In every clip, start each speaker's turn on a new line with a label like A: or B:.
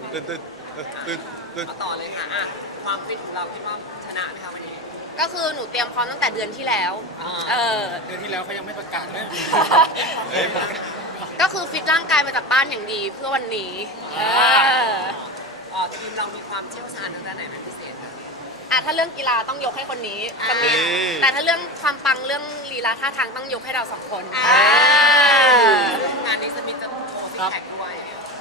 A: ตื่นตื่นตื่นตื่น
B: มาต่อเลยค่ะอ่ะความฟิตของเราคิดว่าชนะไหมคะวันนี้
C: ก็คือหนูเตรียมพร้อมตั้งแต่เดือนที่แล้ว
D: เดือนที่แล้วเขายังไม่ประกาศเลย
C: ก็คือฟิตร่างกายมาจากบ้านอย่างดีเพื่อวันนี้
B: ทีมเรามีความเชี่ยวชาญทางด้านไหนเป็นพิเศษคะ
C: ถ้าเรื่องกีฬาต้องยกให้คนนี้คนนี้ แต่ถ้าเรื่องความปังเรื่องลีลาท่าทางต้องยกให้เราสองคน
B: งานนี้สมิธจะโชว์ซิกแพคด้วย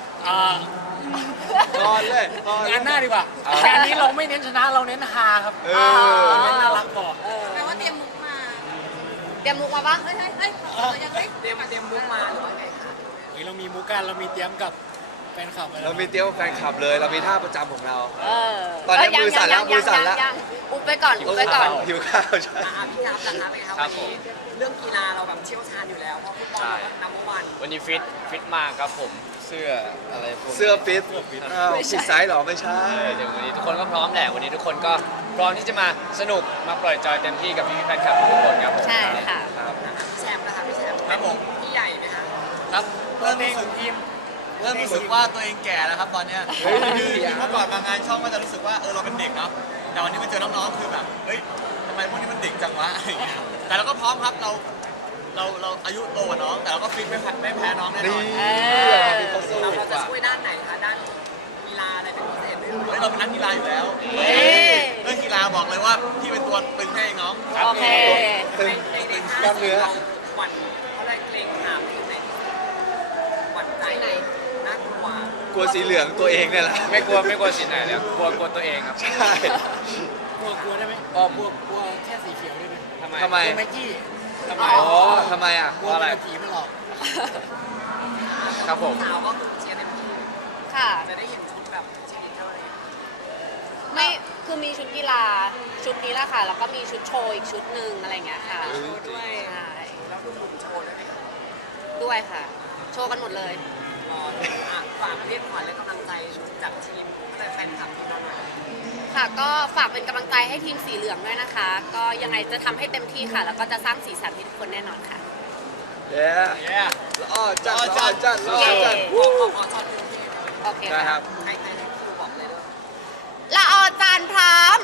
A: ก่อนเลยก่อน
D: งานหน้าดีกว่าแค่นี้เราไม่เน้นชนะเราเน้นฮาครับเน้นน่ารักก่อน
E: แปลว่าเตรียมมุกมา
C: เตรียมมุกมาปะ
E: เฮ้ยเรายังไม่
B: เตรียมมุกมาหรือว่าไงคะ
D: เรามีมูกันเรามีเตรียมกับแฟนคลับ
A: เรามีเตี้ยวแฟนคลับเลยเรามีท่าประจำของเรา ต
C: ต
A: อนนี้มือสั่นแล้วมือสั่นแล้ว
C: อุบไปก่อนอุบไปก่อน
A: หิวข้าวใช่
B: พี่ครับนะคะเป็นไงครับวันนี้เรื่องกีฬาเราแบบเชี่ยวชาญอยู่แล้วเพราะฟุตบอลเราก็นัมเบอร์วัน
F: วันนี้ฟิตมากครับผมเสื้ออะไรพวกนี้
A: เสื้อฟิตอ้าวผิดไซส์เหรอไม่ใช่
F: เดี๋ยววันนี้ทุกคนก็พร้อมแหละวันนี้ทุกคนก็พร้อมที่จะมาสนุกมาปล่อยจอยเต็มที่กับพี่แฟนคลับทุกคนครับผม
C: ใช่ค่ะ
A: ครับ
B: แชมป์นะคะพี่แชมป์พี่ใหญ่ไหมคะ
G: ครับเริ่มรู้สึกเริ่มรู้สึกว่าตัวเองแก่แล้วครับตอนเนี้ยคือเมื่อก่อนมางานช่องก็จะรู้สึกว่าเราเป็นเด็กเนาะแต่วันนี้มาเจอน้องๆคือแบบเฮ้ยทำไมพวกนี้มันเด็กจังวะอะไรอย่างเงี้ยแต่เราก็พร้อมครับเราอายุโตกว่าน้องแต่เราก็ฟิตไม่แพ้น้องแน่น
A: นี่
G: อน
A: มีเขาสู้
B: เรา
A: ก
B: จะ
A: ว่า
B: ช่วยด้านไหนคะด้านกีฬาอะไรเป็นพิเศษไหม
G: เฮ้ยเราเป็นนักกีฬาอยู่แล้วเรื่องกีฬาบอกเลยว่าพี่เป็นตัวตึงให้น้อง
C: โอเค
A: ตึง
B: ใน
A: ตึง
B: ท่าก
A: ล้ามเนื้อ
B: เราหวั่นเขาเลยเกรงขามที่ไหนหวั่นใจไหนน่ากลัว
A: กลัวสีเหลืองตัวเองเนี่ยแหละ
F: ไม่กลัวสีไหนเลยกลัวตัวเองครับ
A: ใช่
D: กลัวได้ไหมกลัวแค่สีเขียวได้ไหม
A: ทำไม
D: กลัวไมค์กี้ทำไม
A: อ๋อทำไมอ่ะ
D: กลัวอะไรผีมันหลอก
F: ครับผม
B: สาวก็คือเชียร์เต็มที่
C: ค่ะ
B: จะได้เห็นชุดแบบเชียร์ลีดเดอร์เลย
C: ไม่คือมีชุดกีฬาชุดนี้แหละค่ะ แล้วก็มีชุดโชว์อีกชุดหนึ่งอะไรอย่างเงี้ยค่ะ
B: ด้วย
C: ใช่
B: แล้วดูหนุ่มโชว์ด้วยไหมคะ
C: ด้วยค่ะ โชว์กันหมดเลย
B: รอดูฝากเรียกขวัญและกำลังใจจากทีมและแฟนคลับที่เรามา
C: ค่ะก็ฝากเป็นกำลังใจให้ทีมสีเหลืองด้วยนะคะ ก็ยังไงจะทำให้เต็มที่ค่ะ แล้วก็จะสร้างสีสันให้ทุกคนแน่นอนค่ะ
A: เย้ละอ้อจัดละอ้อจัดละอ้อจัด
B: ขอช็อตหนึ่งที
C: โอเค
A: นะครั
C: ค่ะ
A: บ
B: ใครให้ครูบอกเลยเด้อ
C: ละออจานพร้อม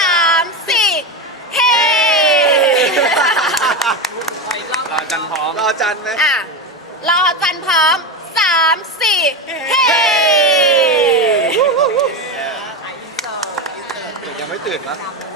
C: 3 4เฮ้
B: ขออีกรอบ
F: รอจันพร้อม
A: รอจันไหม
C: ละออจานพร้อม3 4เฮ้
B: อินเสิร์ต
A: ยังไม่ตื่นมั้ย
B: ดำ